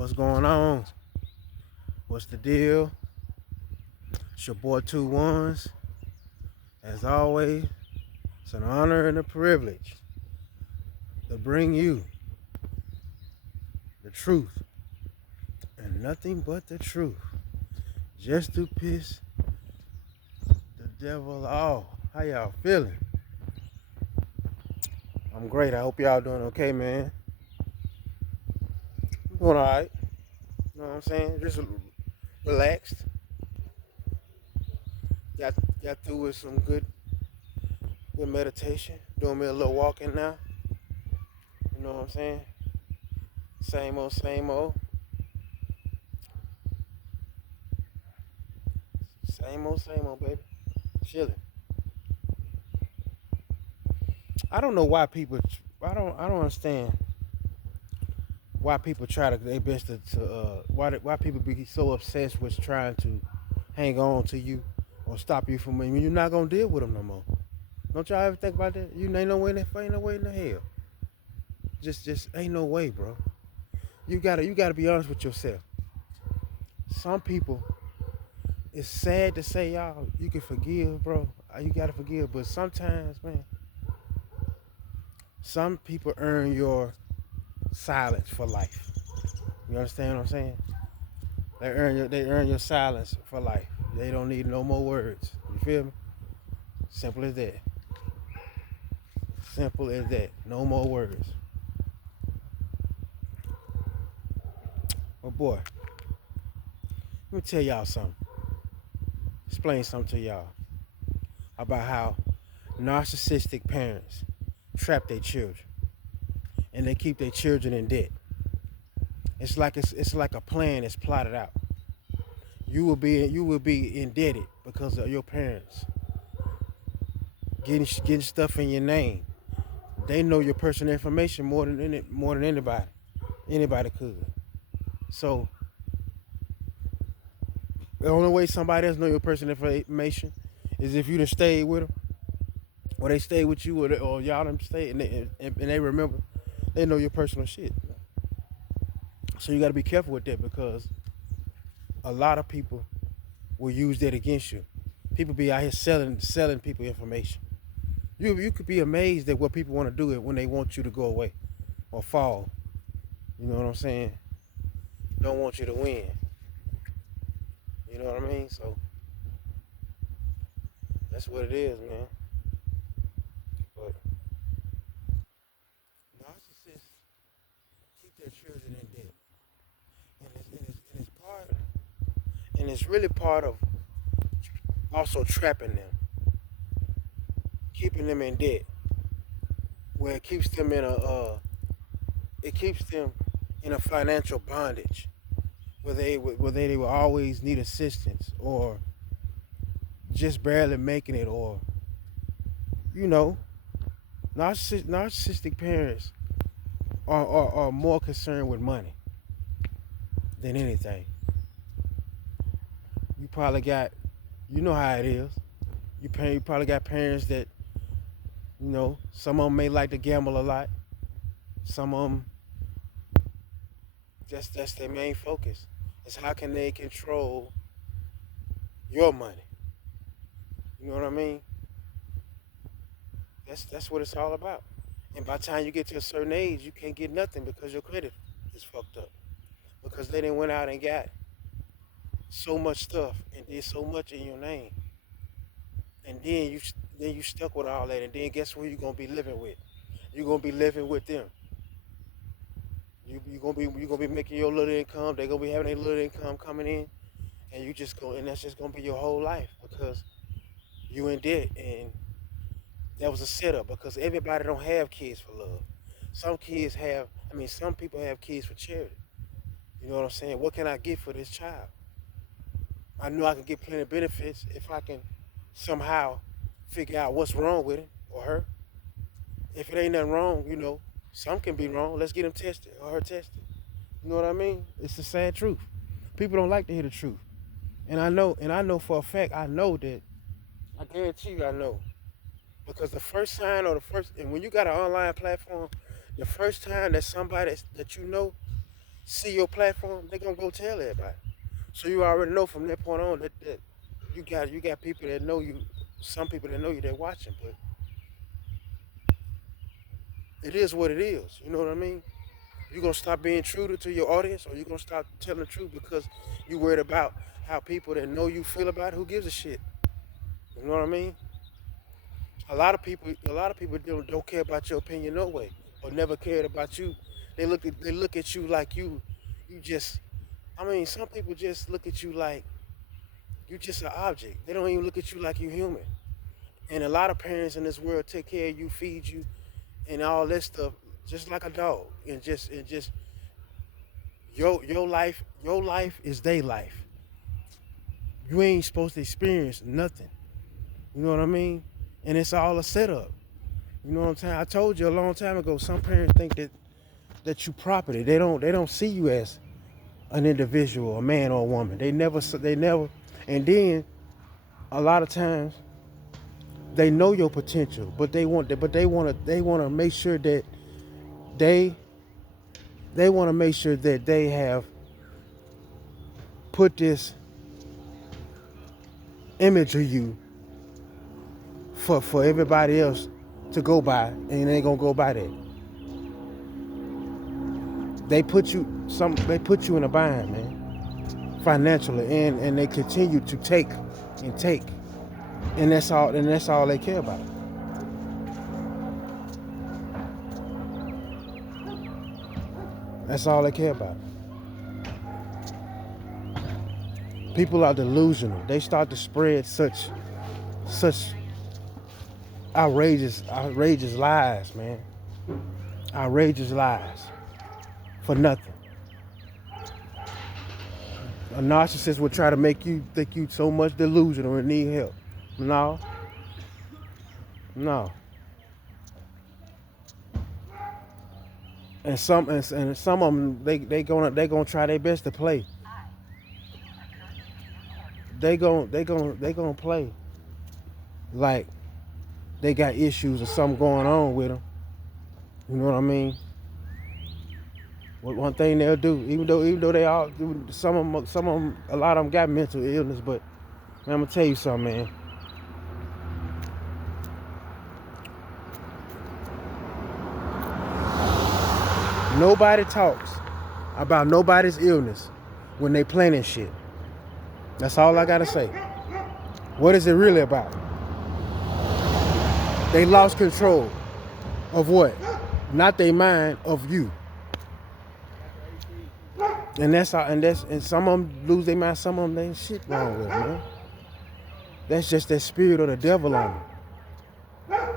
What's going on? What's the deal? It's your boy Two Ones. As always, it's an honor and a privilege to bring you the truth and nothing but the truth. Just to piss the devil off. How y'all feeling? I'm great. I hope y'all doing okay, man. I'm doing alright. You know what I'm saying? Just relaxed. Got got through with some good meditation. Doing me a little walking now. You know what I'm saying? Same old, same old. Same old, baby. Chilling. I don't know why people. I don't understand why people try to their best why people be so obsessed with trying to hang on to you or stop you from when you're not gonna deal with them no more. Don't y'all ever think about that? You ain't no way in the hell. Just ain't no way, bro. You gotta be honest with yourself. Some people, it's sad to say, y'all, you can forgive, bro. You gotta forgive, but sometimes, man, some people earn your silence for life. You understand what I'm saying? They earn your silence for life. They don't need no more words. You feel me? Simple as that. Simple as that. No more words. Oh boy, let me tell y'all something. Explain something to y'all about how narcissistic parents trap their children and they keep their children in debt. It's like a plan that's plotted out. You will be indebted because of your parents getting stuff in your name. They know your personal information more than anybody could. So the only way somebody else know your personal information is if you done stayed with them, or they stayed with you, or y'all done stayed and they remember. They know your personal shit. So you got to be careful with that because a lot of people will use that against you. People be out here selling people information. You could be amazed at what people want to do when they want you to go away or fall. You know what I'm saying? Don't want you to win. You know what I mean? So that's what it is, man. But narcissists keep their children in debt, and it's really part of also trapping them, keeping them in debt, where it keeps them in a financial bondage, where they will always need assistance or just barely making it, or you know, narcissistic parents are more concerned with money than anything. You probably got, you know how it is. You probably got parents that, some of them may like to gamble a lot. Some of them, that's their main focus. Is how can they control your money? You know what I mean? That's what it's all about. And by the time you get to a certain age, you can't get nothing because your credit is fucked up. Because they didn't went out and got so much stuff and did so much in your name, and then you stuck with all that, and then guess who you gonna be living with? You're gonna be living with them. You gonna be making your little income. They're gonna be having a little income coming in, and that's just gonna be your whole life because you in debt, and that was a setup because everybody don't have kids for love. Some people have kids for charity. You know what I'm saying? What can I get for this child? I know I can get plenty of benefits if I can somehow figure out what's wrong with him or her. If it ain't nothing wrong, some can be wrong. Let's get him tested or her tested. You know what I mean? It's the sad truth. People don't like to hear the truth. And I know for a fact, I know that, I guarantee you I know. Because the first sign or the first, and when you got an online platform, the first time that somebody that you know see your platform, they gonna go tell everybody. So you already know from that point on that you got people that know you, some people that know you that watching, but it is what it is. You know what I mean? You gonna stop being true to your audience, or you gonna stop telling the truth because you worried about how people that know you feel about it? Who gives a shit? You know what I mean? A lot of people don't care about your opinion no way, or never cared about you. They look at you like you just. I mean, some people just look at you like you just an object. They don't even look at you like you human. And a lot of parents in this world take care of you, feed you, and all that stuff, just like a dog. And just your life is their life. You ain't supposed to experience nothing. You know what I mean? And it's all a setup. You know what I'm saying? I told you a long time ago. Some parents think that you property. They don't see you as an individual, a man or a woman. They never. And then a lot of times they know your potential, but they want to make sure that they want to make sure that they have put this image of you for everybody else to go by, and they gonna go by that. They put you in a bind, man, financially, and they continue to take and take, and that's all they care about. That's all they care about. People are delusional. They start to spread such outrageous lies, man. Outrageous lies for nothing. A narcissist will try to make you think you so much delusional and need help. No, no. And some of them they gonna try their best to play. They gonna play like they got issues or something going on with them. You know what I mean? What one thing they'll do, even though they all, some of them, a lot of them got mental illness, but man, I'm gonna tell you something, man. Nobody talks about nobody's illness when they planning shit. That's all I gotta say. What is it really about? They lost control of what? Not their mind, of you. And that's all. And some of them lose their mind. Some of them, they ain't shit wrong with them, man. That's just that spirit of the devil on them.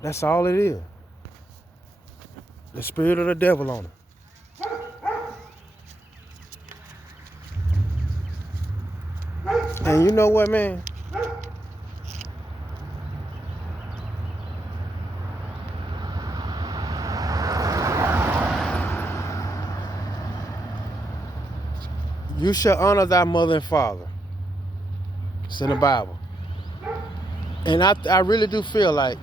That's all it is. The spirit of the devil on them. And you know what, man? You shall honor thy mother and father. It's in the Bible. And I really do feel like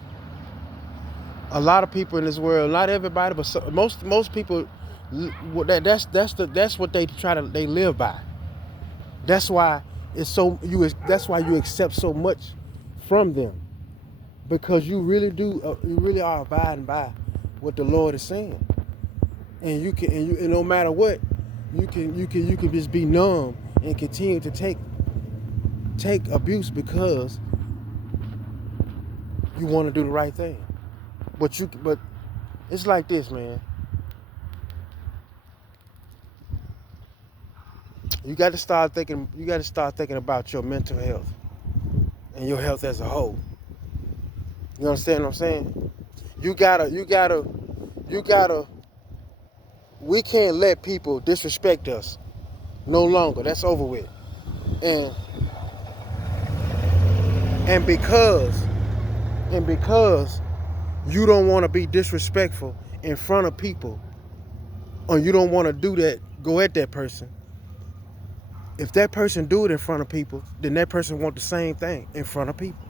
a lot of people in this world, not everybody, but most people, that's what they live by. That's why that's why you accept so much from them, because you really are abiding by what the Lord is saying, and no matter what, you can just be numb and continue to take abuse because you want to do the right thing. But it's like this, man. You got to start thinking. You got to start thinking about your mental health and your health as a whole. You understand what I'm saying? You gotta. We can't let people disrespect us no longer. That's over with. And and because and because you don't want to be disrespectful in front of people, or you don't want to do that, go at that person. If that person do it in front of people, then that person want the same thing in front of people.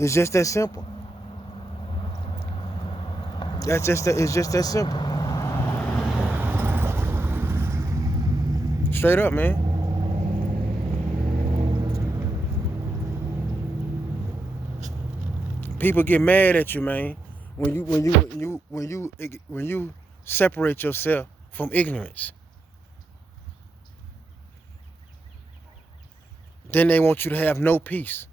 It's just that simple. It's just that simple. Straight up, man. People get mad at you, man, when you separate yourself from ignorance. Then they want you to have no peace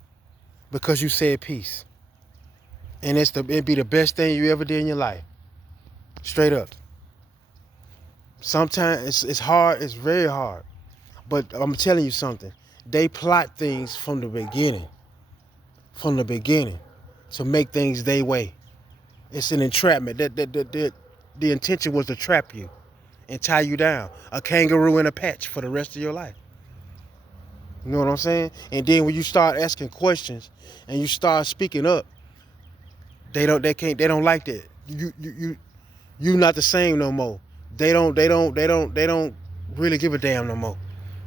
because you said peace, and it'd be the best thing you ever did in your life. Straight up. Sometimes it's hard. It's very hard. But I'm telling you something. They plot things from the beginning. From the beginning, to make things their way. It's an entrapment. The intention was to trap you and tie you down. A kangaroo in a patch for the rest of your life. You know what I'm saying? And then when you start asking questions and you start speaking up, they don't like that. You not the same no more. They don't really give a damn no more.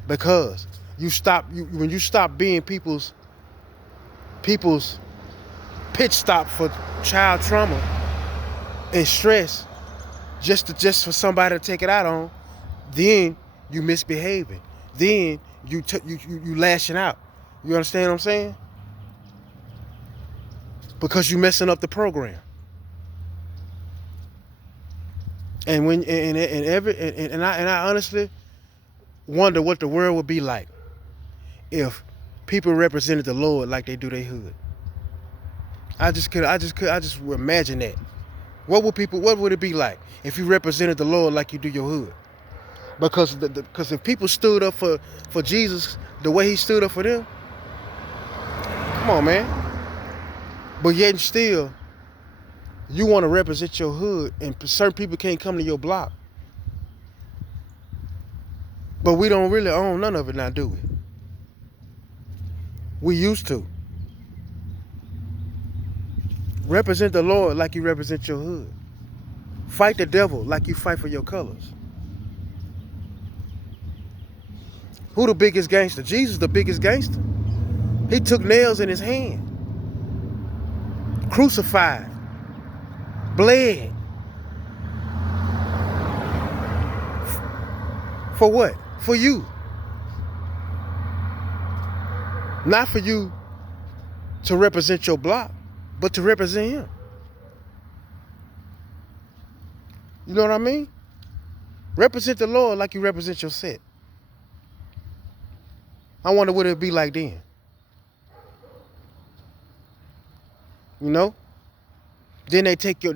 Because when you stop being people's pitch stop for child trauma and stress just for somebody to take it out on, then you misbehaving. Then you lashing out. You understand what I'm saying? Because you messing up the program. And I honestly wonder what the world would be like if people represented the Lord like they do their hood. I just imagine that. What would it be like if you represented the Lord like you do your hood? Because if people stood up for Jesus the way he stood up for them, come on, man. But yet and still, you want to represent your hood, and certain people can't come to your block. But we don't really own none of it now, do we? We used to. Represent the Lord like you represent your hood. Fight the devil like you fight for your colors. Who the biggest gangster? Jesus the biggest gangster. He took nails in his hand. Crucified. Bled. For what? For you. Not for you to represent your block, but to represent him. You know what I mean? Represent the Lord like you represent your set. I wonder what it'd be like then. You know? Then they take your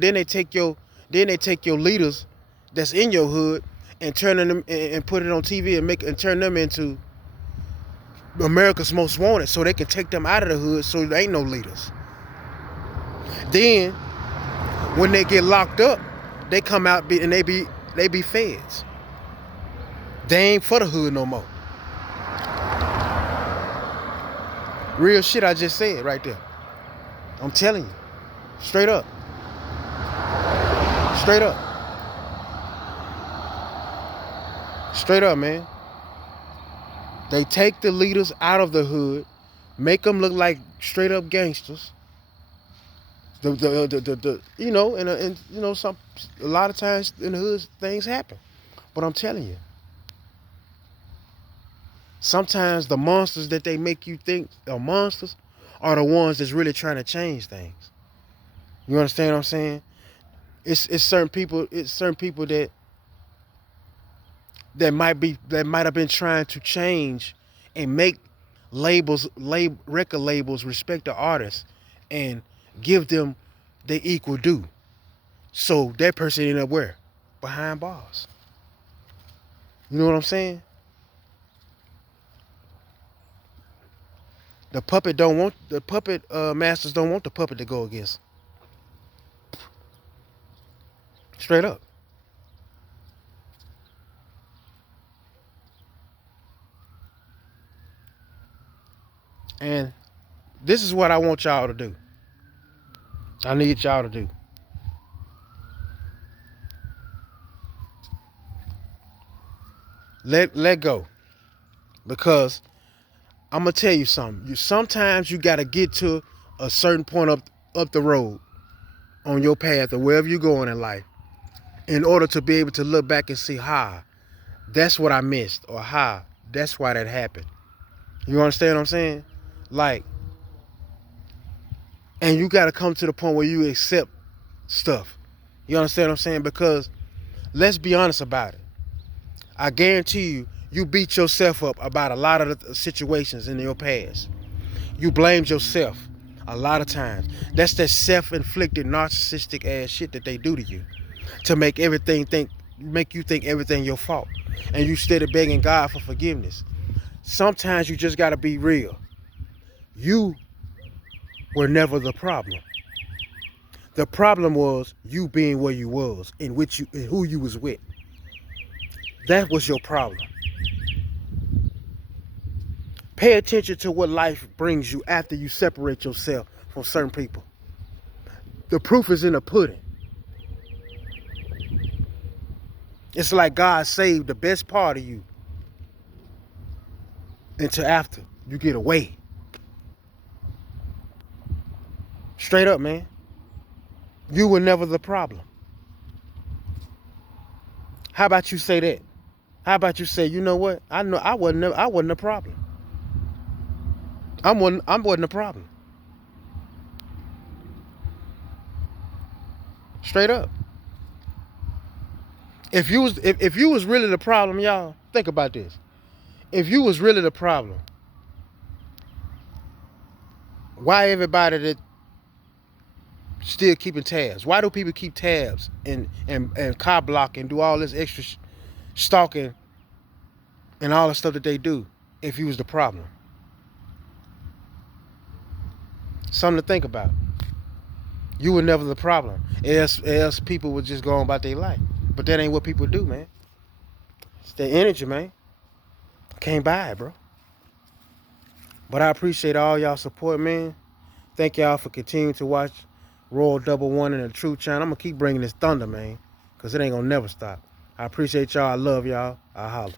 leaders that's in your hood and turn them and put it on TV and turn them into America's Most Wanted, so they can take them out of the hood so there ain't no leaders. Then when they get locked up, they come out and they be feds. They ain't for the hood no more. Real shit I just said right there. I'm telling you. Straight up. Straight up. Straight up, man. They take the leaders out of the hood, make them look like straight up gangsters. You know, and you know, a lot of times in the hood things happen. But I'm telling you, sometimes the monsters that they make you think are monsters are the ones that's really trying to change things. You understand what I'm saying? It's certain people that might have been trying to change and make record labels respect the artists and give them their equal due. So that person ended up where? Behind bars. You know what I'm saying? The puppet masters don't want the puppet to go against. Straight up. And this is what I want y'all to do. I need y'all to do. Let go. Because I'm gonna tell you something. Sometimes you gotta get to a certain point up the road on your path or wherever you're going in life in order to be able to look back and see, That's what I missed, or how. That's why that happened. You understand what I'm saying? Like, and you got to come to the point where you accept stuff. You understand what I'm saying? Because let's be honest about it. I guarantee you, you beat yourself up about a lot of the situations in your past. You blamed yourself a lot of times. That's that self-inflicted narcissistic ass shit that they do to you to make you think everything your fault. And you instead of begging God for forgiveness. Sometimes you just gotta be real. You were never the problem. The problem was you being where you was, and who you was with. That was your problem. Pay attention to what life brings you after you separate yourself from certain people. The proof is in the pudding. It's like God saved the best part of you until after you get away. Straight up, man. You were never the problem. How about you say that? How about you say, you know what? I know I wasn't a problem. I wasn't a problem. Straight up. If you was really the problem, y'all, think about this. If you was really the problem, why everybody that still keeping tabs? Why do people keep tabs and car block and do all this extra stalking and all the stuff that they do if you was the problem? Something to think about. You were never the problem. Else people would just go on about their life. But that ain't what people do, man. It's their energy, man. Can't buy it, bro. But I appreciate all y'all support, man. Thank y'all for continuing to watch Royal Double One and the True Channel. I'm going to keep bringing this thunder, man, because it ain't going to never stop. I appreciate y'all. I love y'all. I holla.